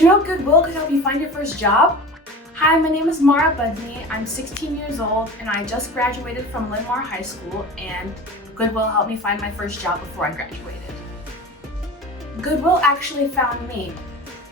you know Goodwill could help you find your first job? Hi, my name is Mara Budney. I'm 16 years old and I just graduated from Lynmar High School, and Goodwill helped me find my first job before I graduated. Goodwill actually found me.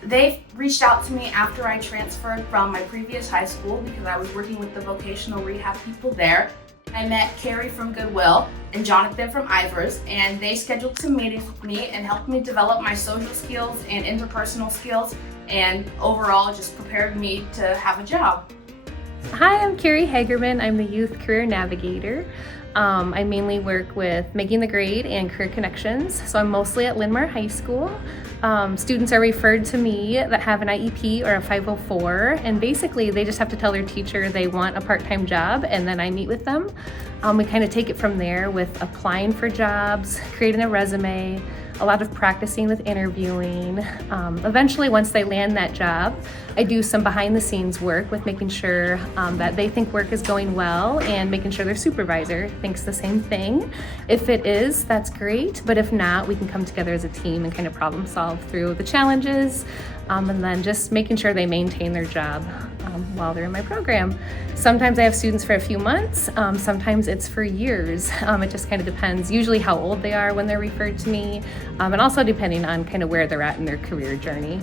They reached out to me after I transferred from my previous high school because I was working with the vocational rehab people there. I met Karey from Goodwill and Jonathan from Ivers, and they scheduled some meetings with me and helped me develop my social skills and interpersonal skills, and overall just prepared me to have a job. Hi, I'm Karey Hagerman. I'm the Youth Career Navigator. I mainly work with making the grade and career connections, so I'm mostly at Lynmar High School. Students are referred to me that have an IEP or a 504, and basically they just have to tell their teacher they want a part-time job, and then I meet with them. We kind of take it from there with applying for jobs, creating a resume, a lot of practicing with interviewing. Eventually, once they land that job, I do some behind-the-scenes work with making sure that they think work is going well and making sure their supervisor thinks the same thing. If it is, that's great, but if not, we can come together as a team and kind of problem solve through the challenges, and then just making sure they maintain their job while they're in my program. Sometimes I have students for a few months, sometimes it's for years. It just kind of depends, usually how old they are when they're referred to me, and also depending on kind of where they're at in their career journey.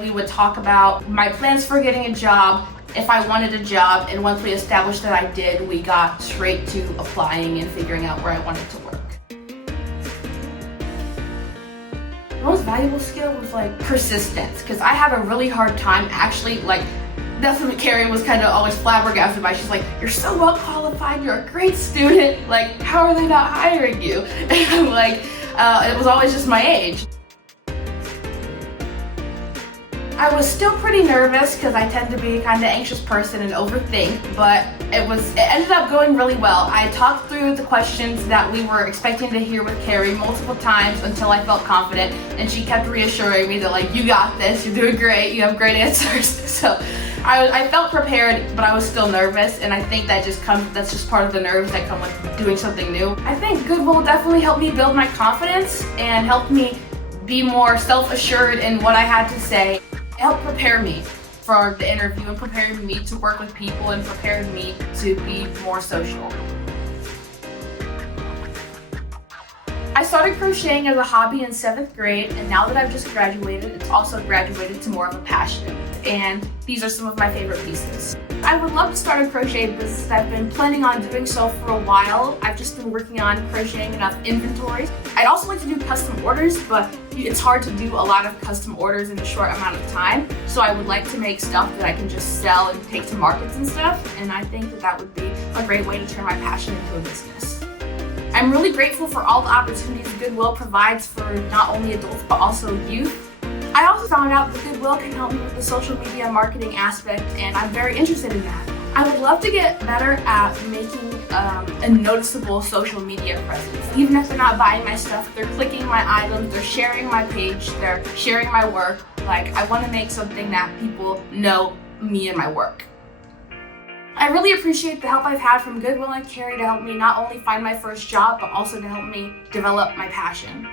We would talk about my plans for getting a job, if I wanted a job, and once we established that I did, we got straight to applying and figuring out where I wanted to work. The most valuable skill was persistence, because I had a really hard time actually that's what Karey was kind of always flabbergasted by. She's like, you're so well qualified, you're a great student, how are they not hiring you? And I'm like, it was always just my age. I was still pretty nervous because I tend to be a kind of anxious person and overthink, but it ended up going really well. I talked through the questions that we were expecting to hear with Karey multiple times until I felt confident, and she kept reassuring me that you got this, you're doing great, you have great answers. So I felt prepared, but I was still nervous, and I think that's just part of the nerves that come with doing something new. I think Goodwill definitely helped me build my confidence and helped me be more self-assured in what I had to say. It helped prepare me for the interview and prepared me to work with people and prepared me to be more social. I started crocheting as a hobby in 7th grade, and now that I've just graduated, it's also graduated to more of a passion. And these are some of my favorite pieces. I would love to start a crochet business. I've been planning on doing so for a while. I've just been working on crocheting enough inventories. I'd also like to do custom orders, but it's hard to do a lot of custom orders in a short amount of time. So I would like to make stuff that I can just sell and take to markets and stuff. And I think that would be a great way to turn my passion into a business. I'm really grateful for all the opportunities Goodwill provides for not only adults, but also youth. I also found out that Goodwill can help me with the social media marketing aspect, and I'm very interested in that. I would love to get better at making a noticeable social media presence. Even if they're not buying my stuff, they're clicking my items, they're sharing my page, they're sharing my work. I want to make something that people know me and my work. I really appreciate the help I've had from Goodwill and Karey to help me not only find my first job, but also to help me develop my passion.